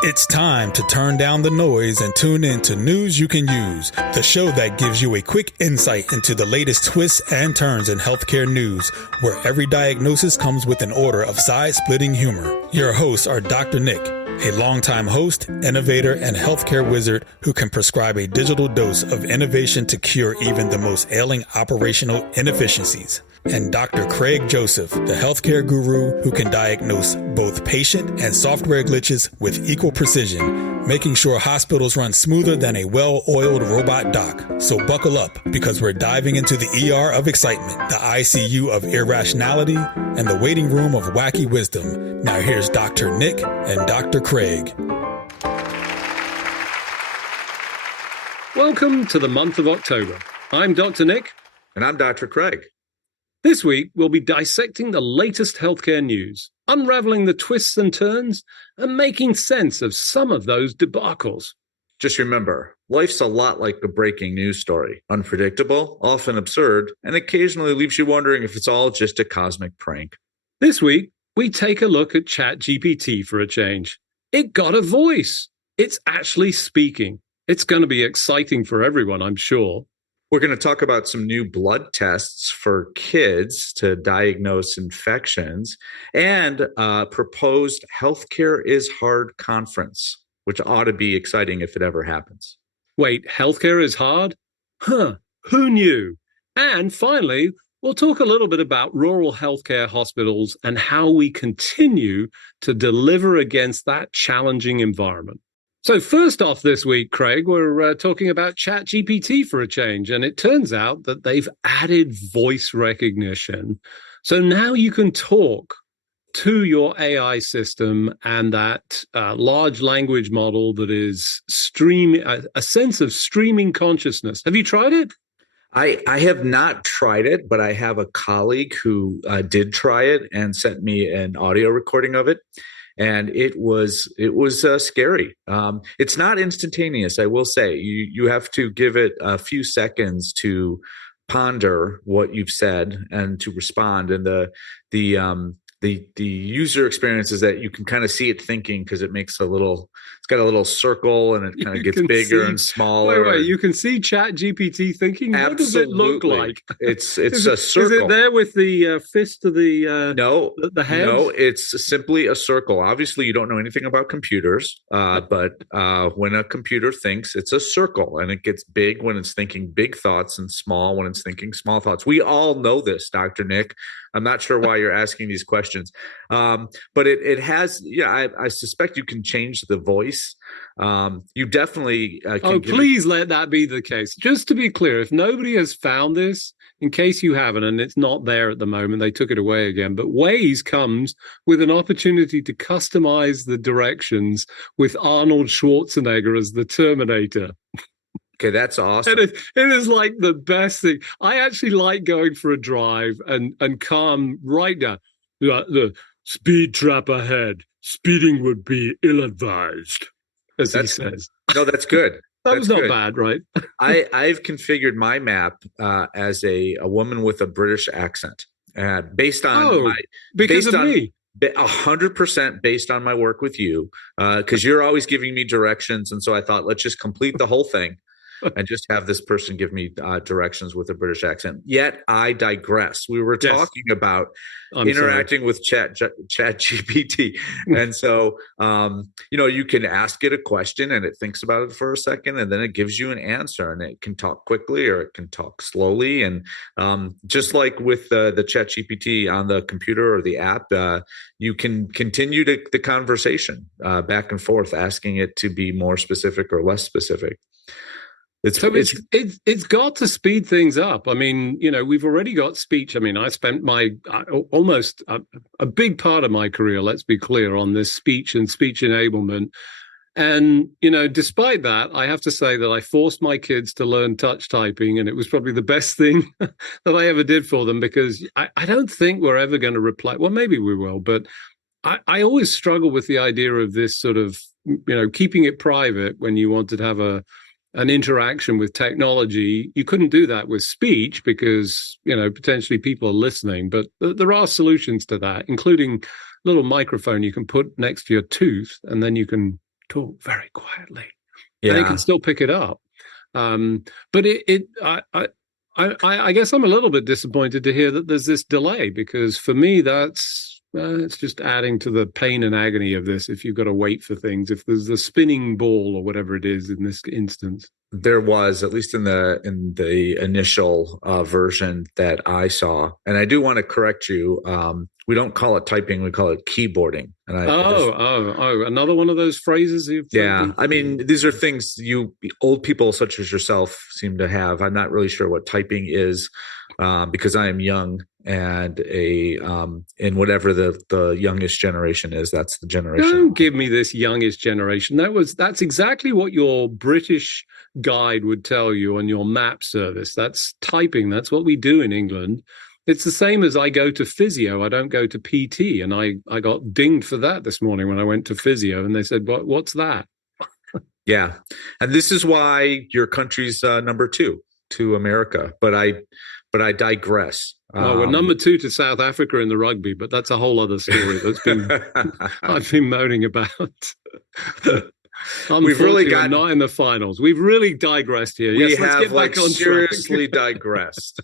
It's time to turn down the noise and tune in to News You Can Use, the show that gives you a quick insight into the latest twists and turns in healthcare news, where every diagnosis comes with an order of side-splitting humor. Your hosts are Dr. Nick, a longtime host, innovator, and healthcare wizard who can prescribe a digital dose of innovation to cure even the most ailing operational inefficiencies. And Dr. Craig Joseph, the healthcare guru who can diagnose both patient and software glitches with equal precision, making sure hospitals run smoother than a well-oiled robot doc. So buckle up, because we're diving into the ER of excitement, the ICU of irrationality, and the waiting room of wacky wisdom. Now here's Dr. Nick and Dr. Craig. Welcome to the month of October. I'm Dr. Nick. And I'm Dr. Craig. This week, we'll be dissecting the latest healthcare news, unraveling the twists and turns, and making sense of some of those debacles. Just remember, life's a lot like a breaking news story. Unpredictable, often absurd, and occasionally leaves you wondering if it's all just a cosmic prank. This week, we take a look at ChatGPT for a change. It got a voice. It's actually speaking. It's going to be exciting for everyone, I'm sure. We're going to talk about some new blood tests for kids to diagnose infections and proposed Healthcare is Hard conference, which ought to be exciting if it ever happens. Wait, healthcare is hard? Huh, who knew? And finally, we'll talk a little bit about rural healthcare hospitals and how we continue to deliver against that challenging environment. So first off this week, Craig, we're talking about ChatGPT for a change, and it turns out that they've added voice recognition. So now you can talk to your AI system and that large language model that is streaming, a sense of streaming consciousness. Have you tried it? I have not tried it, but I have a colleague who did try it and sent me an audio recording of it. And it was scary. It's not instantaneous, I will say. You have to give it a few seconds to ponder what you've said and to respond. And the user experience is that you can kind of see it thinking, because it makes it's got a little circle and it kind of gets bigger and smaller. Wait, you can see ChatGPT thinking? Absolutely. What does it look like? It's a circle. Is it there with the fist of the head? No, it's simply a circle. Obviously, you don't know anything about computers, but when a computer thinks, it's a circle, and it gets big when it's thinking big thoughts and small when it's thinking small thoughts. We all know this, Dr. Nick. I'm not sure why you're asking these questions, but it has. Yeah, I suspect you can change the voice. You definitely can. Please let that be the case. Just to be clear, if nobody has found this, in case you haven't, and it's not there at the moment, they took it away again. But Waze comes with an opportunity to customize the directions with Arnold Schwarzenegger as the Terminator. Okay, that's awesome. It is like the best thing. I actually like going for a drive and calm right down. The speed trap ahead. Speeding would be ill-advised, as he says. No, that's good. That was not bad, right? I've configured my map as a woman with a British accent, based on me. 100% based on my work with you, because you're always giving me directions, and so I thought, let's just complete the whole thing and just have this person give me directions with a British accent. Yet I digress. We were talking about interacting with ChatGPT. And so, you can ask it a question and it thinks about it for a second, and then it gives you an answer, and it can talk quickly or it can talk slowly. And just like with the ChatGPT on the computer or the app, you can continue the conversation back and forth, asking it to be more specific or less specific. It's got to speed things up. I mean, we've already got speech. I mean, I spent almost a big part of my career, let's be clear, on this speech and speech enablement. And, despite that, I have to say that I forced my kids to learn touch typing, and it was probably the best thing that I ever did for them, because I don't think we're ever going to replace, well, maybe we will, but I always struggle with the idea of this sort of, keeping it private when you wanted to have an interaction with technology. You couldn't do that with speech because, potentially people are listening, but there are solutions to that, including a little microphone you can put next to your tooth, and then you can talk very quietly. Yeah. And it can still pick it up. But I guess I'm a little bit disappointed to hear that there's this delay, because for me, that's it's just adding to the pain and agony of this. If you've got to wait for things, if there's the spinning ball or whatever it is in this instance. There was, at least in the initial version that I saw, and I do want to correct you. We don't call it typing; we call it keyboarding. And another one of those phrases. I mean, these are things you old people such as yourself seem to have. I'm not really sure what typing is, because I am young, and in whatever the youngest generation is, that's the generation. Don't give me this youngest generation. That's exactly what your British guide would tell you on your map service. That's typing. That's what we do in England. It's the same as I go to physio. I don't go to PT, and I got dinged for that this morning when I went to physio, and they said, "What's that?" Yeah, and this is why your country's number 2 to America. But I digress. We're number 2 to South Africa in the rugby, but that's a whole other story that's been I've been moaning about. We've really got not in the finals. We've really digressed here. Let's get back on seriously digressed.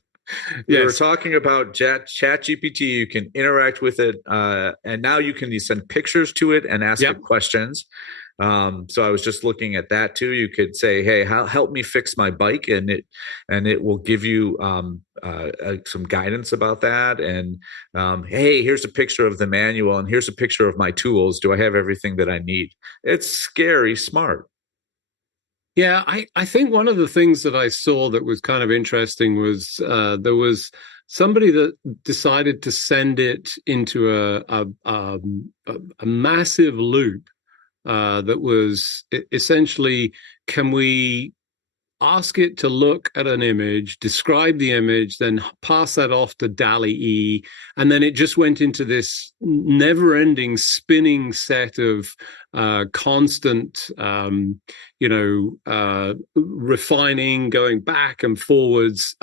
Yes. We were talking about ChatGPT. You can interact with it, and now you can send pictures to it and ask it questions. So I was just looking at that too. You could say, "Hey, help me fix my bike," and it will give you some guidance about that. And hey, here's a picture of the manual, and here's a picture of my tools. Do I have everything that I need? It's scary smart. Yeah, I think one of the things that I saw that was kind of interesting was there was somebody that decided to send it into a massive loop that was essentially, can we ask it to look at an image, describe the image, then pass that off to DALL-E, and then it just went into this never-ending spinning set of constant, refining, going back and forwards,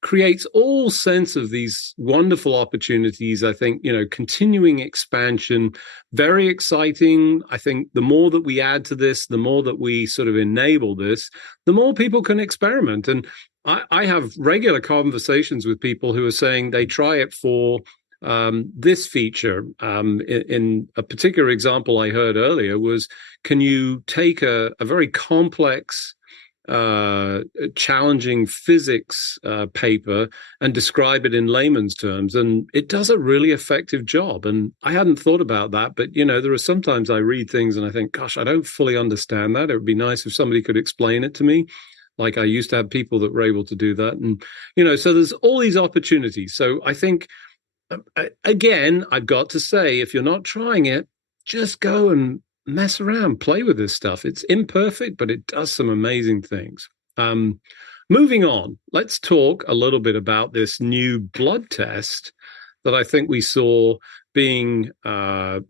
creates all sense of these wonderful opportunities. I think, continuing expansion, very exciting. I think the more that we add to this, the more that we sort of enable this, the more people can experiment. And I have regular conversations with people who are saying they try it for this feature. In a particular example I heard earlier was, can you take a very complex, challenging physics paper and describe it in layman's terms? And it does a really effective job. And I hadn't thought about that, but there are sometimes I read things and I think, gosh, I don't fully understand that. It would be nice if somebody could explain it to me. Like I used to have people that were able to do that. And, so there's all these opportunities. So I think, again, I've got to say, if you're not trying it, just go and mess around, play with this stuff. It's imperfect, but it does some amazing things. Moving on, let's talk a little bit about this new blood test that I think we saw being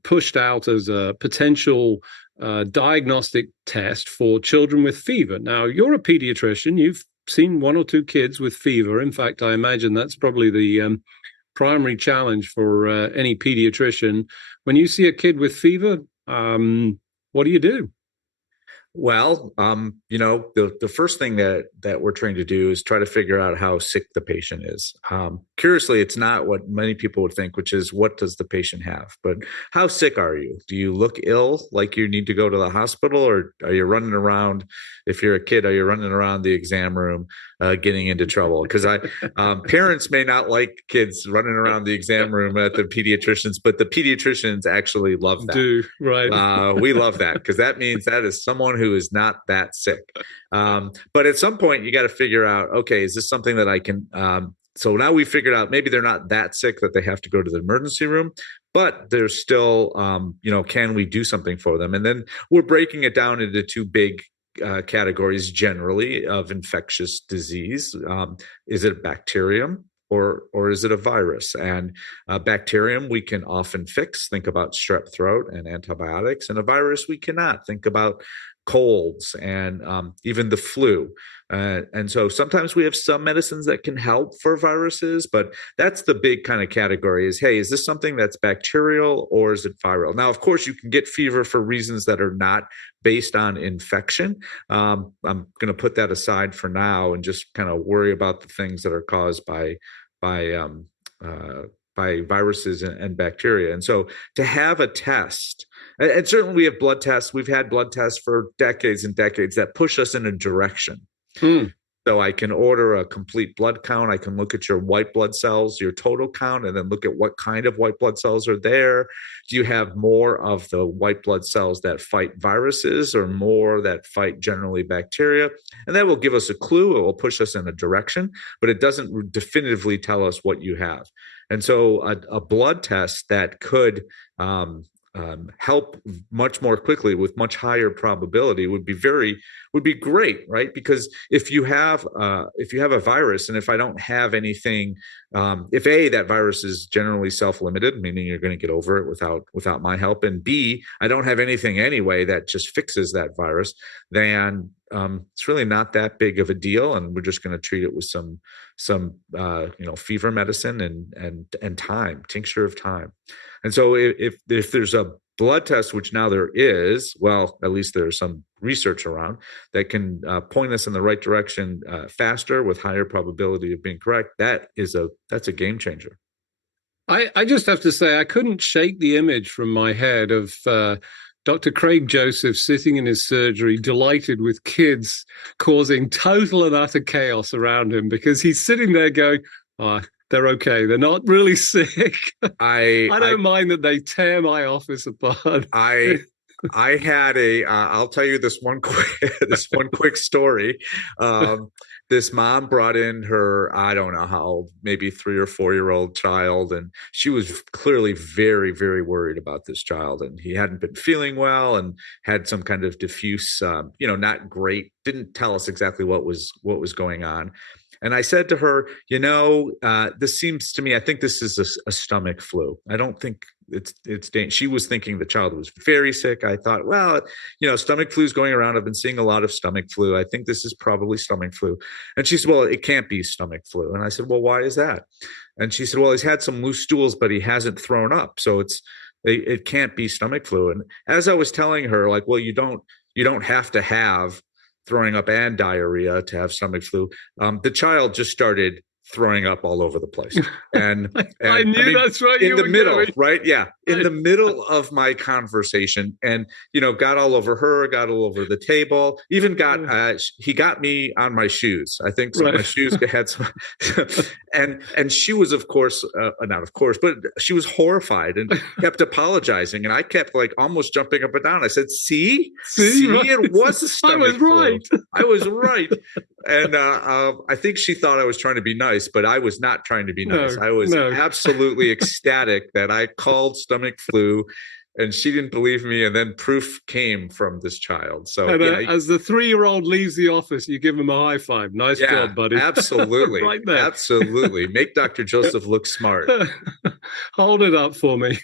pushed out as a potential diagnostic test for children with fever. Now, you're a pediatrician. You've seen 1 or 2 kids with fever. In fact, I imagine that's probably the primary challenge for any pediatrician. When you see a kid with fever, what do you do? Well, the first thing that we're trying to do is try to figure out how sick the patient is. Curiously, it's not what many people would think, which is, what does the patient have? But how sick are you? Do you look ill, like you need to go to the hospital, or are you running around? If you're a kid, are you running around the exam room getting into trouble? Because parents may not like kids running around the exam room at the pediatricians, but the pediatricians actually love that. Right. We love that, because that means that is someone who is not that sick. But at some point, you got to figure out, okay, is this something that I can so now we figured out maybe they're not that sick that they have to go to the emergency room, but there's still, can we do something for them? And then we're breaking it down into 2 big categories generally of infectious disease. Is it a bacterium or is it a virus? And bacterium we can often fix. Think about strep throat and antibiotics. And a virus we cannot. Think about colds and even the flu. And so sometimes we have some medicines that can help for viruses, but that's the big kind of category is, hey, is this something that's bacterial or is it viral? Now, of course, you can get fever for reasons that are not based on infection. I'm going to put that aside for now and just kind of worry about the things that are caused by viruses and bacteria. And so to have a test, and certainly we have blood tests, we've had blood tests for decades and decades that push us in a direction. So I can order a complete blood count. I can look at your white blood cells, your total count, and then look at what kind of white blood cells are there. Do you have more of the white blood cells that fight viruses or more that fight generally bacteria? And that will give us a clue. It will push us in a direction, but it doesn't definitively tell us what you have. And so a blood test that could help much more quickly with much higher probability would be great, right? Because if you have a virus, and if I don't have anything, if that virus is generally self-limited, meaning you're going to get over it without my help, and B, I don't have anything anyway that just fixes that virus, then it's really not that big of a deal, and we're just going to treat it with some fever medicine and time, tincture of time. And so if there's a blood test, which now there is, well, at least there's some research around that can point us in the right direction faster with higher probability of being correct, that's a game changer. I just have to say, I couldn't shake the image from my head of Dr. Craig Joseph sitting in his surgery, delighted with kids causing total and utter chaos around him because he's sitting there going, they're okay. They're not really sick. I don't mind that they tear my office apart. I had I'll tell you this one quick story. This mom brought in her, I don't know how old, maybe 3 or 4 year old child. And she was clearly very, very worried about this child. And he hadn't been feeling well and had some kind of diffuse, not great, didn't tell us exactly what was going on. And I said to her, this seems to me, I think this is a stomach flu. I don't think it's she was thinking the child was very sick. I thought, well, stomach flu is going around. I've been seeing a lot of stomach flu. I think this is probably stomach flu. And she said, well, it can't be stomach flu. And I said, well, why is that? And she said, well, he's had some loose stools, but he hasn't thrown up. So it can't be stomach flu. And as I was telling her, like, well, you don't have to have throwing up and diarrhea to have stomach flu. The child just started throwing up all over the place. And I knew that's right. In the middle, going. Right? Yeah. In the middle of my conversation and, got all over her, got all over the table, even he got me on my shoes. I think some of my shoes had some, and she was, of course, not of course, but she was horrified and kept apologizing. And I kept almost jumping up and down. I said, see, right. It was a stomach flu. I was right. And I think she thought I was trying to be nice, but I was not trying to be nice. I was absolutely ecstatic that I called stomach flu, and she didn't believe me. And then proof came from this child. So as the 3-year-old leaves the office, you give him a high five. Nice job, buddy. Absolutely. Right there. Absolutely. Make Dr. Joseph look smart. Hold it up for me.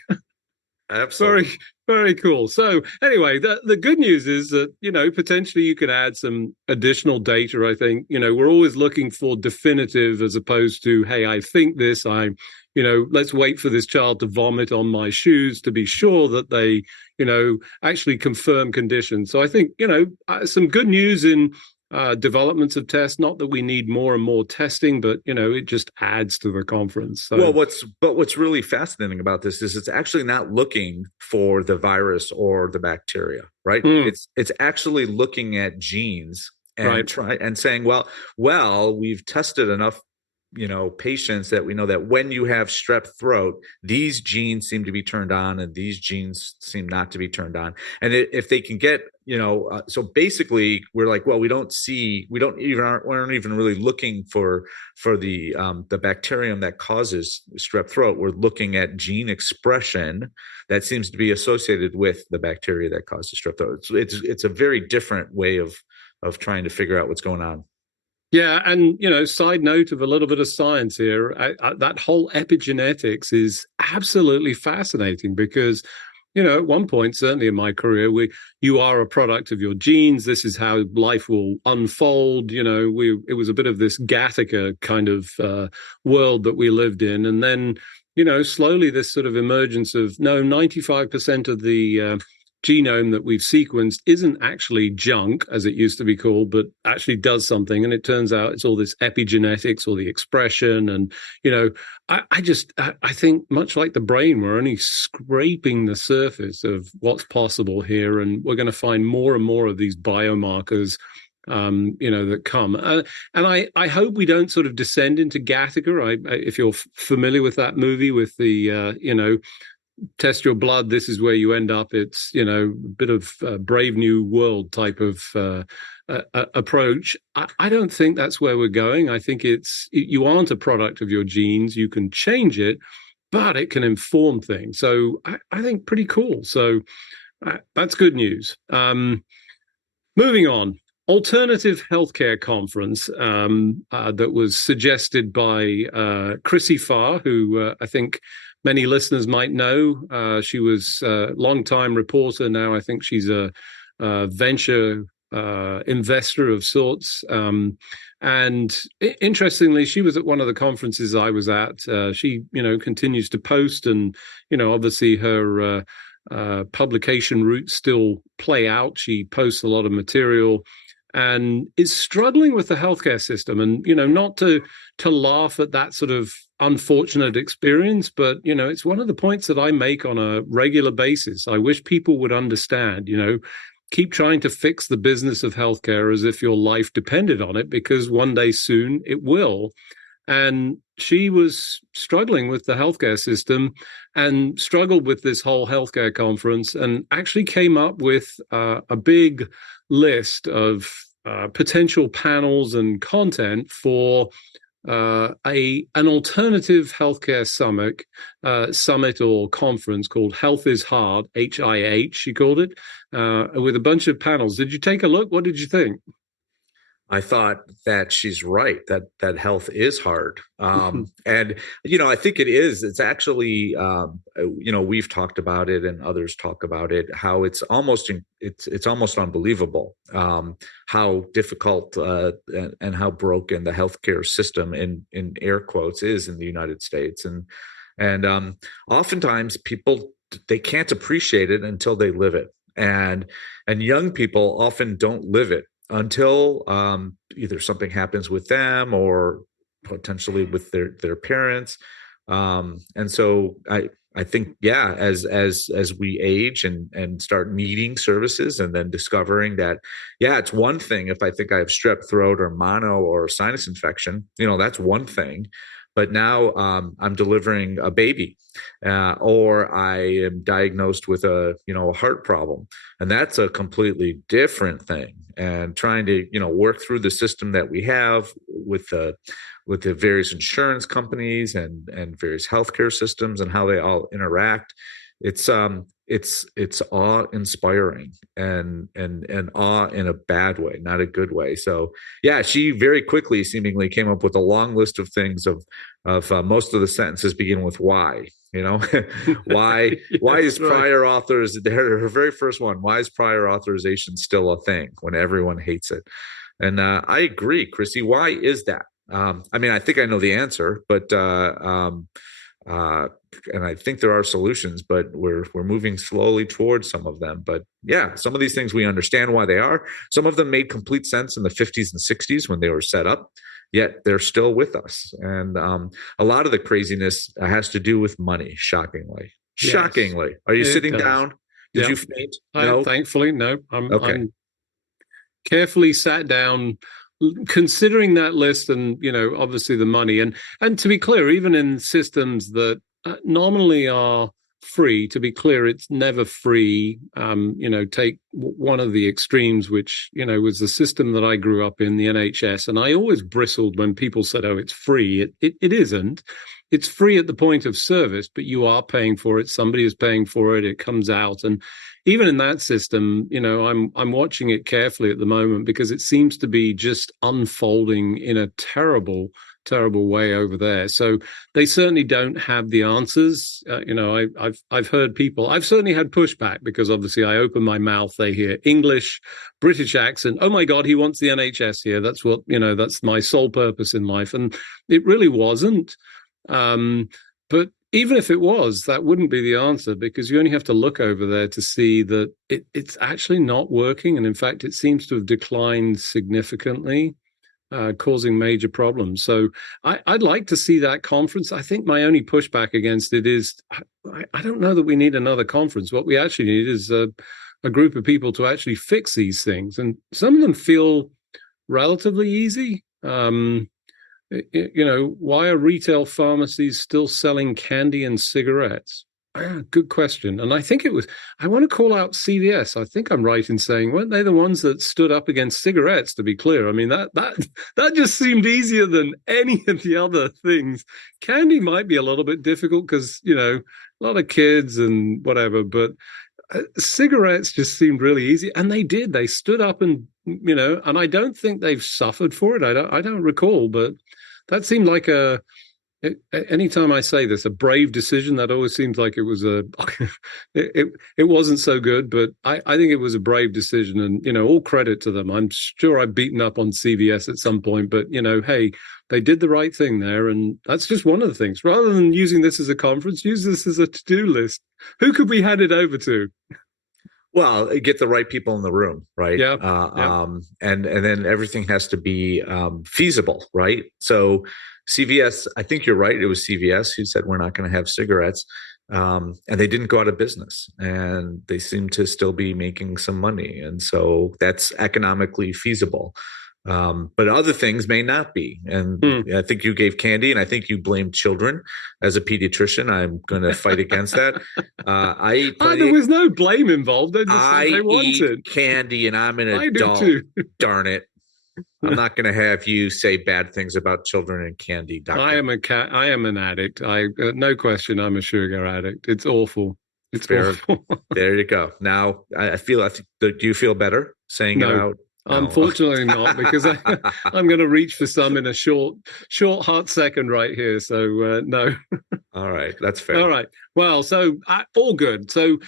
Absolutely. Very, very cool. So anyway, the good news is that, potentially you could add some additional data. I think, we're always looking for definitive as opposed to, hey, I think this, let's wait for this child to vomit on my shoes to be sure that they, actually confirm conditions. So I think, some good news in developments of tests, not that we need more and more testing, but it just adds to the conference. So. Well, what's really fascinating about this is it's actually not looking for the virus or the bacteria, right? It's actually looking at genes and and saying, well, we've tested enough patients that we know that when you have strep throat, these genes seem to be turned on and these genes seem not to be turned on. And if they can get, so basically we're like, well, we aren't even really looking for the bacterium that causes strep throat. We're looking at gene expression that seems to be associated with the bacteria that causes strep throat. It's a very different way of trying to figure out what's going on. Yeah. And, side note of a little bit of science here, that whole epigenetics is absolutely fascinating because, at one point, certainly in my career, you are a product of your genes. This is how life will unfold. It was a bit of this Gattaca kind of world that we lived in. And then, slowly this sort of emergence of, no, 95% of the genome that we've sequenced isn't actually junk, as it used to be called, but actually does something. And it turns out it's all this epigenetics or the expression. And, I think much like the brain, we're only scraping the surface of what's possible here. And we're going to find more and more of these biomarkers, that come. And I hope we don't sort of descend into Gattaca. If you're familiar with that movie with the, test your blood, this is where you end up. It's, a bit of Brave New World type of approach. I don't think that's where we're going. I think you aren't a product of your genes. You can change it, but it can inform things. So I think pretty cool. So that's good news. Moving on. Alternative Healthcare Conference that was suggested by Chrissy Farr, who I think many listeners might know. She was a longtime reporter. Now I think she's a venture investor of sorts. And interestingly, she was at one of the conferences I was at. She, continues to post, and, obviously her publication routes still play out. She posts a lot of material and is struggling with the healthcare system. And, not to laugh at that sort of unfortunate experience, but, it's one of the points that I make on a regular basis. I wish people would understand, keep trying to fix the business of healthcare as if your life depended on it, because one day soon it will. And she was struggling with the healthcare system and struggled with this whole healthcare conference, and actually came up with a big list of potential panels and content for an alternative healthcare summit or conference called Health is Hard, HIH, she called it, with a bunch of panels. Did you take a look? What did you think? I thought that she's right, that health is hard. And, I think it is. It's actually, we've talked about it and others talk about it, how it's almost unbelievable how difficult and how broken the healthcare system in air quotes is in the United States. And oftentimes people, they can't appreciate it until they live it. And young people often don't live it until either something happens with them or potentially with their parents. And so I think, as we age and start needing services, and then discovering that, it's one thing if I think I have strep throat or mono or sinus infection, that's one thing. But now I'm delivering a baby, or I am diagnosed with a heart problem, and that's a completely different thing. And trying to work through the system that we have with the various insurance companies and various healthcare systems and how they all interact, it's awe-inspiring and awe in a bad way, not a good way. So she very quickly seemingly came up with a long list of things of most of the sentences begin with why. Why is prior authors, her very first one, why is prior authorization still a thing when everyone hates it? And I agree, Chrissy. Why is that? I think I know the answer, but and I think there are solutions, but we're moving slowly towards some of them. But some of these things we understand why they are. Some of them made complete sense in the 50s and 60s when they were set up, yet they're still with us. And a lot of the craziness has to do with money, shockingly. Yes. Shockingly. Are you sitting down? Did you faint? No, thankfully, no. Okay. I'm carefully sat down, considering that list, and obviously the money, and to be clear, even in systems that nominally are free, to be clear, it's never free. Take one of the extremes, which was the system that I grew up in, the NHS, and I always bristled when people said, "Oh, it's free." It isn't. It's free at the point of service, but you are paying for it. Somebody is paying for it. It comes out, and even in that system, I'm watching it carefully at the moment, because it seems to be just unfolding in a terrible terrible way over there. So they certainly don't have the answers. I've heard people. I've certainly had pushback because obviously I open my mouth, they hear English, British accent. Oh my God, he wants the NHS here. That's what that's my sole purpose in life, and it really wasn't. But even if it was, that wouldn't be the answer, because you only have to look over there to see that it's actually not working. And in fact, it seems to have declined significantly, causing major problems. So I'd like to see that conference. I think my only pushback against it is I don't know that we need another conference. What we actually need is a group of people to actually fix these things. And some of them feel relatively easy. Why are retail pharmacies still selling candy and cigarettes? Good question. And I think I want to call out CVS. I think I'm right in saying, weren't they the ones that stood up against cigarettes, to be clear? I mean, that just seemed easier than any of the other things. Candy might be a little bit difficult because, a lot of kids and whatever, but cigarettes just seemed really easy. And they stood up and, and I don't think they've suffered for it. I don't recall, but that seemed like anytime I say this, a brave decision. That always seems like it was it wasn't so good, but I think it was a brave decision, and all credit to them. I'm sure I've beaten up on CVS at some point, but hey, they did the right thing there, and that's just one of the things. Rather than using this as a conference, use this as a to-do list. Who could we hand it over to? Well, get the right people in the room, right? Yeah. And then everything has to be feasible, right? So CVS, I think you're right. It was CVS who said we're not going to have cigarettes, and they didn't go out of business, and they seem to still be making some money, and so that's economically feasible. But other things may not be. And I think you gave candy, and I think you blamed children. As a pediatrician, I'm going to fight against that. There was no blame involved. I eat candy, and I'm an adult. Darn it. I'm not going to have you say bad things about children and candy, doctor. I am an addict. No question, I'm a sugar addict. It's awful. It's fair. Awful. There you go. Now, do you feel better saying it out? Unfortunately not, because I'm going to reach for some in a short hot second right here. So no. All right, that's fair. All right. Well, so all good. So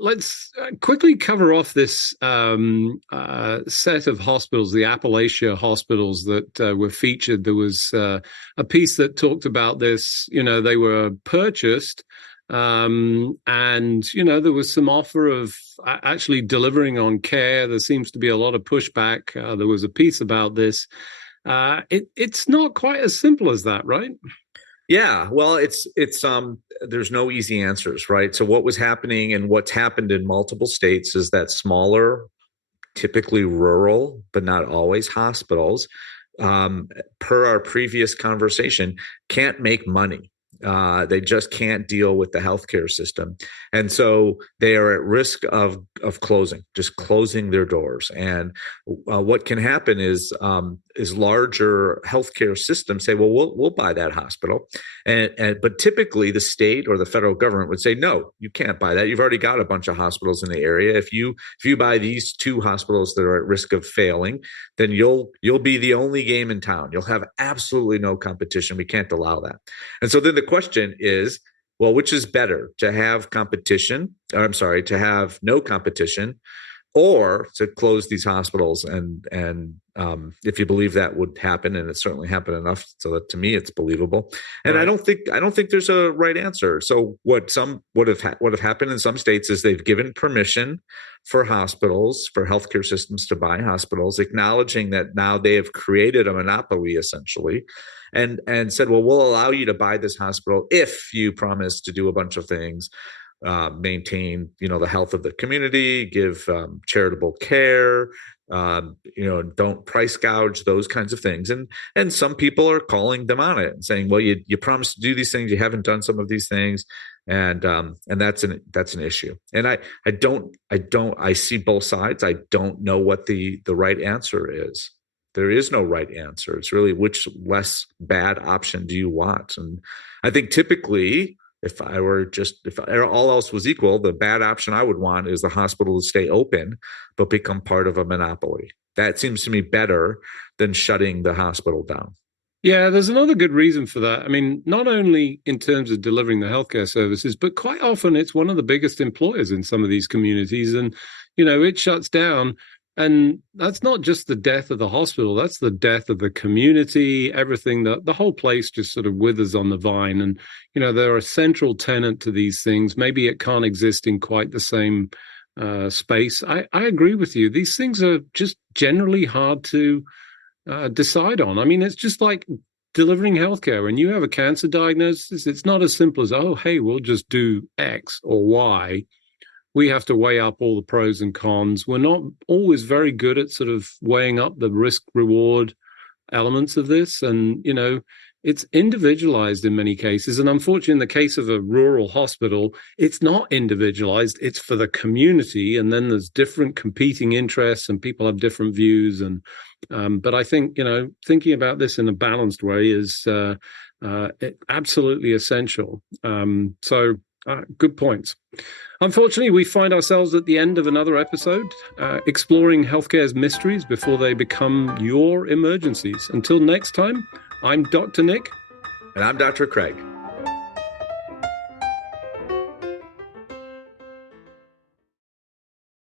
let's quickly cover off this set of hospitals, the Appalachia hospitals that were featured. There was a piece that talked about this. They were purchased. And, there was some offer of actually delivering on care. There seems to be a lot of pushback. There was a piece about this. It's not quite as simple as that, right? Yeah, well, it's there's no easy answers, right? So what was happening and what's happened in multiple states is that smaller, typically rural, but not always hospitals, per our previous conversation, can't make money. They just can't deal with the healthcare system. And so they are at risk of closing their doors. And what can happen is larger healthcare systems say, well, we'll buy that hospital. But typically the state or the federal government would say, no, you can't buy that. You've already got a bunch of hospitals in the area. If you buy these two hospitals that are at risk of failing, then you'll be the only game in town. You'll have absolutely no competition. We can't allow that. And so then the question is, well, which is better, to have to have no competition, or to close these hospitals? And if you believe that would happen, and it certainly happened enough so that to me it's believable. And right. I don't think there's a right answer. So what have happened in some states is they've given permission for hospitals, for healthcare systems to buy hospitals, acknowledging that now they have created a monopoly essentially, and said, well, we'll allow you to buy this hospital if you promise to do a bunch of things. Maintain, the health of the community, give charitable care, don't price gouge, those kinds of things. And some people are calling them on it and saying, well, you promised to do these things, you haven't done some of these things. And that's an issue. And I see both sides. I don't know what the right answer is. There is no right answer. It's really which less bad option do you want? And I think typically, if all else was equal, the bad option I would want is the hospital to stay open, but become part of a monopoly. That seems to me better than shutting the hospital down. Yeah, there's another good reason for that. I mean, not only in terms of delivering the healthcare services, but quite often it's one of the biggest employers in some of these communities. And, it shuts down. And that's not just the death of the hospital, that's the death of the community, everything, the whole place just sort of withers on the vine. And, they're a central tenant to these things. Maybe it can't exist in quite the same space. I agree with you. These things are just generally hard to decide on. I mean, it's just like delivering healthcare. When you have a cancer diagnosis, it's not as simple as, oh, hey, we'll just do X or Y. We have to weigh up all the pros and cons. We're not always very good at sort of weighing up the risk reward elements of this. And, it's individualized in many cases. And unfortunately, in the case of a rural hospital, it's not individualized. It's for the community. And then there's different competing interests and people have different views. And but I think, thinking about this in a balanced way is absolutely essential. Good points. Unfortunately, we find ourselves at the end of another episode, exploring healthcare's mysteries before they become your emergencies. Until next time, I'm Dr. Nick. And I'm Dr. Craig.